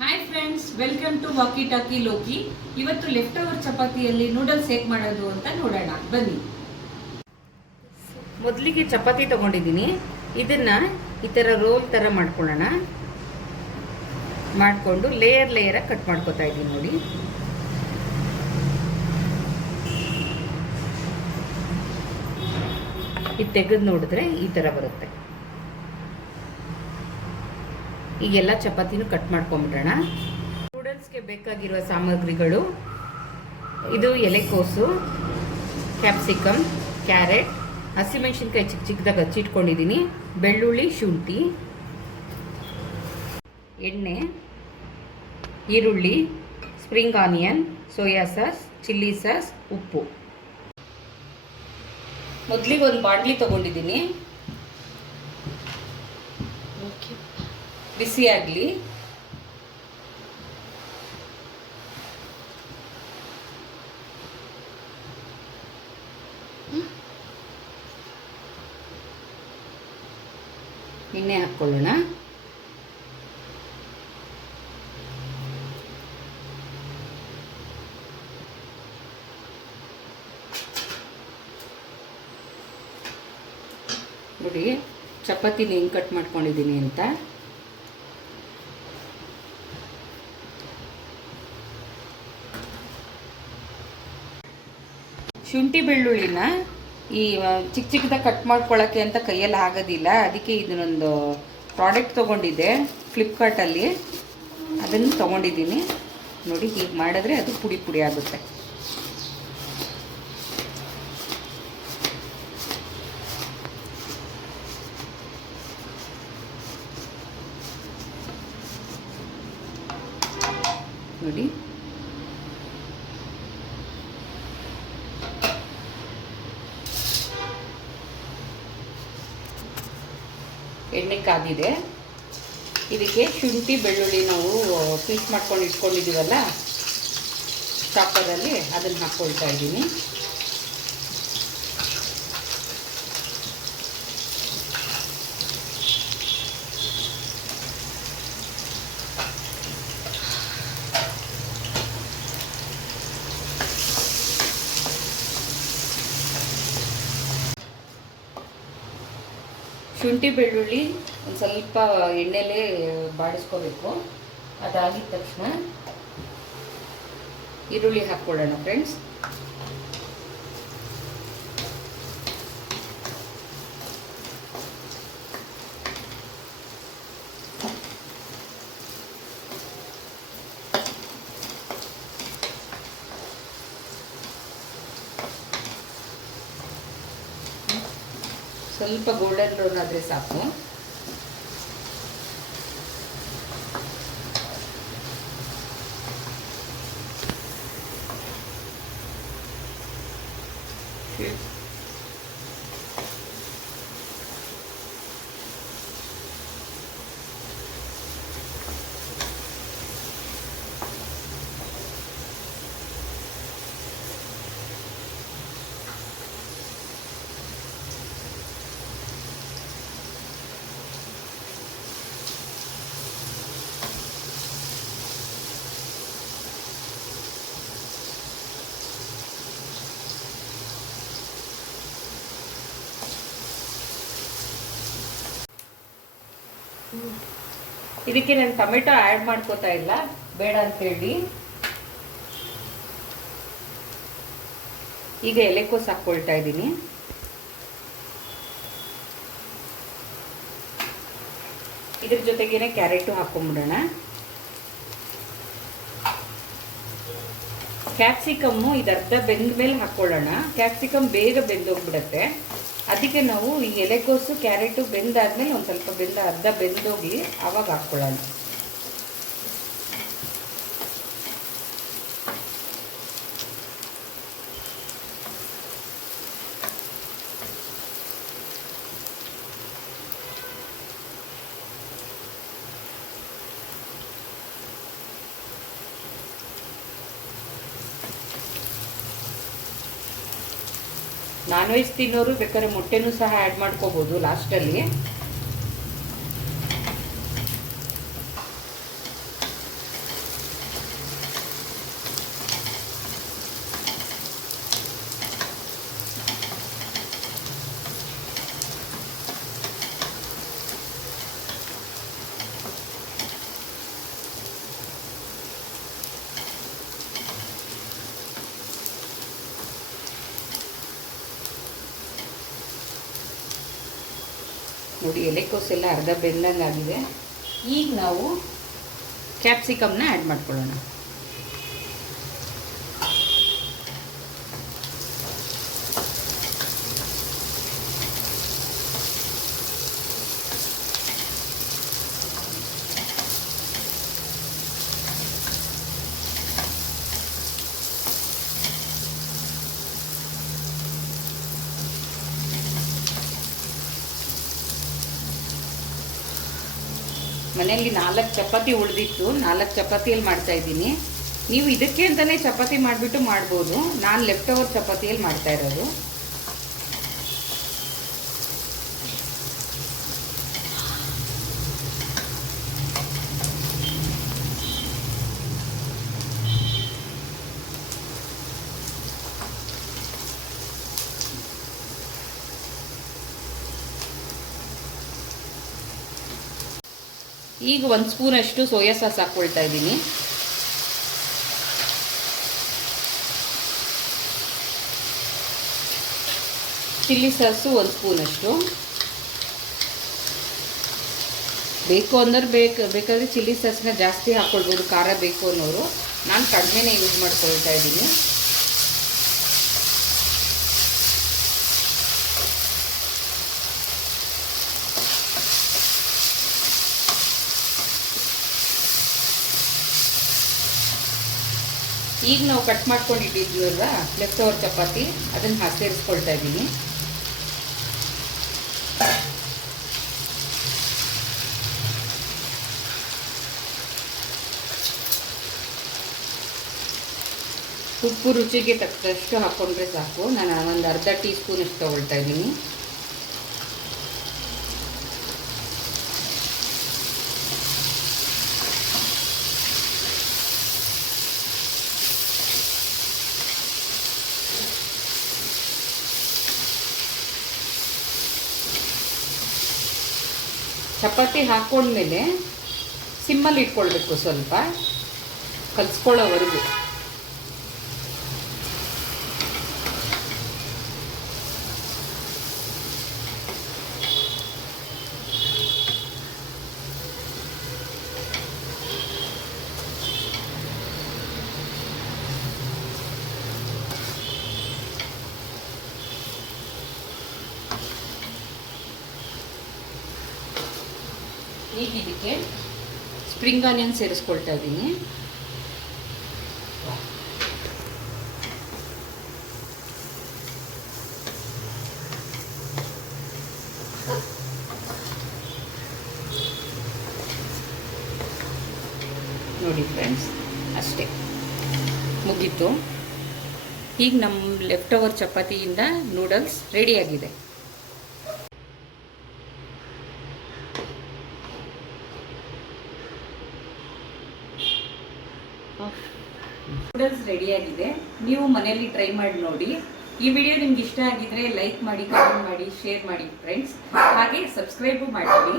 Hi friends, welcome to walkie talkie Loki. ಇವತ್ತು left over ಚಪಾತಿಯಲ್ಲಿ noodles ಹೇಗೆ ಮಾಡೋದು ಅಂತ ನೋಡೋಣ ಬನ್ನಿ. ಮೊದಲಿಗೆ ಚಪಾತಿ ತಗೊಂಡಿದ್ದೀನಿ. ಇದನ್ನ ಈ ಥರ ರೋಲ್ ಥರ ಮಾಡ್ಕೊಳ್ಳೋಣ. ಮಾಡಿಕೊಂಡು ಲೇಯರ್ ಕಟ್ ಮಾಡ್ಕೊತಾ ಇದ್ದೀನಿ ನೋಡಿ. ಇದು ತೆಗೆದು ನೋಡಿದ್ರೆ ಈ ಥರ ಬರುತ್ತೆ. ಈಗೆಲ್ಲ ಚಪಾತಿನೂ ಕಟ್ ಮಾಡ್ಕೊಂಬಿಡೋಣ. ನೂಡಲ್ಸ್ಗೆ ಬೇಕಾಗಿರುವ ಸಾಮಗ್ರಿಗಳು: ಇದು ಎಲೆಕೋಸು, ಕ್ಯಾಪ್ಸಿಕಮ್, ಕ್ಯಾರೆಟ್, ಹಸಿಮೆಣಸಿನ್ಕಾಯಿ ಚಿಕ್ಕದಾಗಿ ಹಚ್ಚಿಟ್ಕೊಂಡಿದ್ದೀನಿ, ಬೆಳ್ಳುಳ್ಳಿ, ಶುಂಠಿ, ಎಣ್ಣೆ, ಈರುಳ್ಳಿ, spring onion, soya sauce, chilli sauce, ಉಪ್ಪು. ಮೊದಲಿಗೆ ಒಂದು ಬಾಣಲಿ ತಗೊಂಡಿದ್ದೀನಿ, ಬಿಸಿ ಆಗಲಿ. ಎಣ್ಣೆ ಹಾಕ್ಕೊಳ್ಳೋಣ. ನೋಡಿ ಚಪಾತಿನ ಹೆಂಗೆ ಕಟ್ ಮಾಡ್ಕೊಂಡಿದ್ದೀನಿ ಅಂತ. ಶುಂಠಿ ಬೆಳ್ಳುಳ್ಳಿನ ಈ ಚಿಕ್ಕದಾಗಿ ಕಟ್ ಮಾಡ್ಕೊಳ್ಳೋಕ್ಕೆ ಅಂತ ಕೈಯಲ್ಲಿ ಆಗೋದಿಲ್ಲ. ಅದಕ್ಕೆ ಇದನ್ನೊಂದು ಪ್ರಾಡಕ್ಟ್ ತೊಗೊಂಡಿದ್ದೆ ಫ್ಲಿಪ್ಕಾರ್ಟಲ್ಲಿ, ಅದನ್ನು ತೊಗೊಂಡಿದ್ದೀನಿ. ನೋಡಿ ಹೀಗೆ ಮಾಡಿದ್ರೆ ಅದು ಪುಡಿ ಪುಡಿ ಆಗುತ್ತೆ. ನೋಡಿ ಎಣ್ಣೆ ಕಾದಿದೆ. ಇದಕ್ಕೆ ಶುಂಠಿ ಬೆಳ್ಳುಳ್ಳಿ ನಾವು ಪೀಸ್ ಮಾಡ್ಕೊಂಡು ಇಟ್ಕೊಂಡಿದ್ದೀವಲ್ಲ ಚಾಪರಲ್ಲಿ, ಅದನ್ನು ಹಾಕ್ಕೊಳ್ತಾ ಇದ್ದೀನಿ. ಶುಂಠಿ ಬೆಳ್ಳುಳ್ಳಿ ಒಂದು ಸ್ವಲ್ಪ ಎಣ್ಣೆಲೇ ಬಾಡಿಸ್ಕೋಬೇಕು. ಅದಾಗಿದ ತಕ್ಷಣ ಈರುಳ್ಳಿ ಹಾಕ್ಕೊಳ್ಳೋಣ ಫ್ರೆಂಡ್ಸ್. ಸ್ವಲ್ಪ ಗೋಲ್ಡನ್ ಬ್ರೌನ್ ಆದರೆ ಸಾಕು. ಇದಕ್ಕೆ ನಾನು ಟೊಮೆಟೊ ಆ್ಯಡ್ ಮಾಡ್ಕೋತಾ ಇಲ್ಲ, ಬೇಡ ಅಂತೇಳಿ. ಈಗ ಎಲೆಕೋಸು ಹಾಕ್ಕೊಳ್ತಾ ಇದ್ದೀನಿ. ಇದ್ರ ಜೊತೆಗೇನೆ ಕ್ಯಾರೆಟು ಹಾಕ್ಕೊಂಬಿಡೋಣ. ಕ್ಯಾಪ್ಸಿಕಮ್ಮು ಇದು ಅರ್ಧ ಬೆಂದ ಮೇಲೆ ಹಾಕ್ಕೊಳ್ಳೋಣ. ಕ್ಯಾಪ್ಸಿಕಮ್ ಬೇಗ ಬೆಂದೋಗ್ಬಿಡುತ್ತೆ. ಅದಕ್ಕೆ ನಾವು ಈ ಎಲೆಕೋಸು ಕ್ಯಾರೆಟು ಬೆಂದಾದ್ಮೇಲೆ ಒಂದು ಸ್ವಲ್ಪ ಅರ್ಧ ಬೆಂದೋಗಿ ಆವಾಗ ಹಾಕ್ಕೊಳ್ಳೋಣ. ನಾನ್ ವೆಜ್ ತಿನ್ನೋರು ಬೇಕಾದ್ರೆ ಮೊಟ್ಟೆನೂ ಸಹ ಆ್ಯಡ್ ಮಾಡ್ಕೋಬೋದು ಲಾಸ್ಟಲ್ಲಿ. ನೋಡಿ ಎಲೆಕೋಸೆಲ್ಲ ಅರ್ಧ ಬೆಂದಂಗೆ ಆಗಿದೆ. ಈಗ ನಾವು ಕ್ಯಾಪ್ಸಿಕಮ್ನ ಆ್ಯಡ್ ಮಾಡ್ಕೊಳ್ಳೋಣ. ಮನೆಯಲ್ಲಿ 4 ಚಪಾತಿ ಉಳಿದಿತ್ತು, 4 ಚಪಾತಿಯಲ್ಲಿ ಮಾಡ್ತಾಯಿದ್ದೀನಿ. ನೀವು ಇದಕ್ಕೆ ಅಂತಲೇ ಚಪಾತಿ ಮಾಡಿಬಿಟ್ಟು ಮಾಡ್ಬೋದು. ನಾನು ಲೆಫ್ಟ್ ಓವರ್ ಚಪಾತಿಯಲ್ಲಿ ಮಾಡ್ತಾ ಇರೋದು. ಈಗ 1 ಸ್ಪೂನಷ್ಟು ಸೋಯಾ ಸಾಸ್ ಹಾಕ್ಕೊಳ್ತಾ ಇದ್ದೀನಿ. ಚಿಲ್ಲಿ ಸಾಸು 1 ಸ್ಪೂನಷ್ಟು. ಬೇಕು ಅಂದ್ರೆ ಬೇಕಾದರೆ ಚಿಲ್ಲಿ ಸಾಸನ್ನ ಜಾಸ್ತಿ ಹಾಕ್ಕೊಳ್ಬೋದು, ಖಾರ ಬೇಕು ಅನ್ನೋರು. ನಾನು ಕಡಿಮೆನೇ ಯೂಸ್ ಮಾಡ್ಕೊಳ್ತಾ ಇದ್ದೀನಿ. ಈಗ ನಾವು ಕಟ್ ಮಾಡ್ಕೊಂಡಿದ್ದೀವಲ್ವ ಲೆಫ್ಟ್ ಓವರ್ ಚಪಾತಿ, ಅದನ್ನು ಸೇರಿಸ್ಕೊಳ್ತಾ ಇದ್ದೀನಿ. ಉಪ್ಪು ರುಚಿಗೆ ತಕ್ಕಷ್ಟು ಹಾಕ್ಕೊಂಡ್ರೆ ಸಾಕು. ನಾನು ಒಂದು ಅರ್ಧ ಟೀ ಸ್ಪೂನಷ್ಟು ತೊಗೊಳ್ತಾ ಇದ್ದೀನಿ. ಚಪಾತಿ ಹಾಕ್ಕೊಂಡ್ಮೇಲೆ ಸಿಮ್ಮಲ್ಲಿ ಇಟ್ಕೊಳ್ಬೇಕು, ಸ್ವಲ್ಪ ಕಲಿಸ್ಕೊಳ್ಳೋವರೆಗೂ. ಈಗ ಇದಕ್ಕೆ ಸ್ಪ್ರಿಂಗ್ ಆನಿಯನ್ ಸೇರಿಸ್ಕೊಳ್ತಾ ಇದ್ದೀನಿ. ನೋಡಿ ಫ್ರೆಂಡ್ಸ್, ಅಷ್ಟೇ ಮುಗೀತು. ಈಗ ನಮ್ಮ ಲೆಫ್ಟ್ ಓವರ್ ಚಪಾತಿಯಿಂದ ನೂಡಲ್ಸ್ ರೆಡಿಯಾಗಿದೆ. ನೂಡಲ್ಸ್ ರೆಡಿಯಾಗಿದೆ. ನೀವು ಮನೆಯಲ್ಲಿ ಟ್ರೈ ಮಾಡಿ ನೋಡಿ. ಈ ವಿಡಿಯೋ ನಿಮ್ಗೆ ಇಷ್ಟ ಆಗಿದ್ರೆ ಲೈಕ್ ಮಾಡಿ, ಕಾಮೆಂಟ್ ಮಾಡಿ, ಶೇರ್ ಮಾಡಿ ಫ್ರೆಂಡ್ಸ್. ಹಾಗೆ ಸಬ್ಸ್ಕ್ರೈಬು ಮಾಡಿ.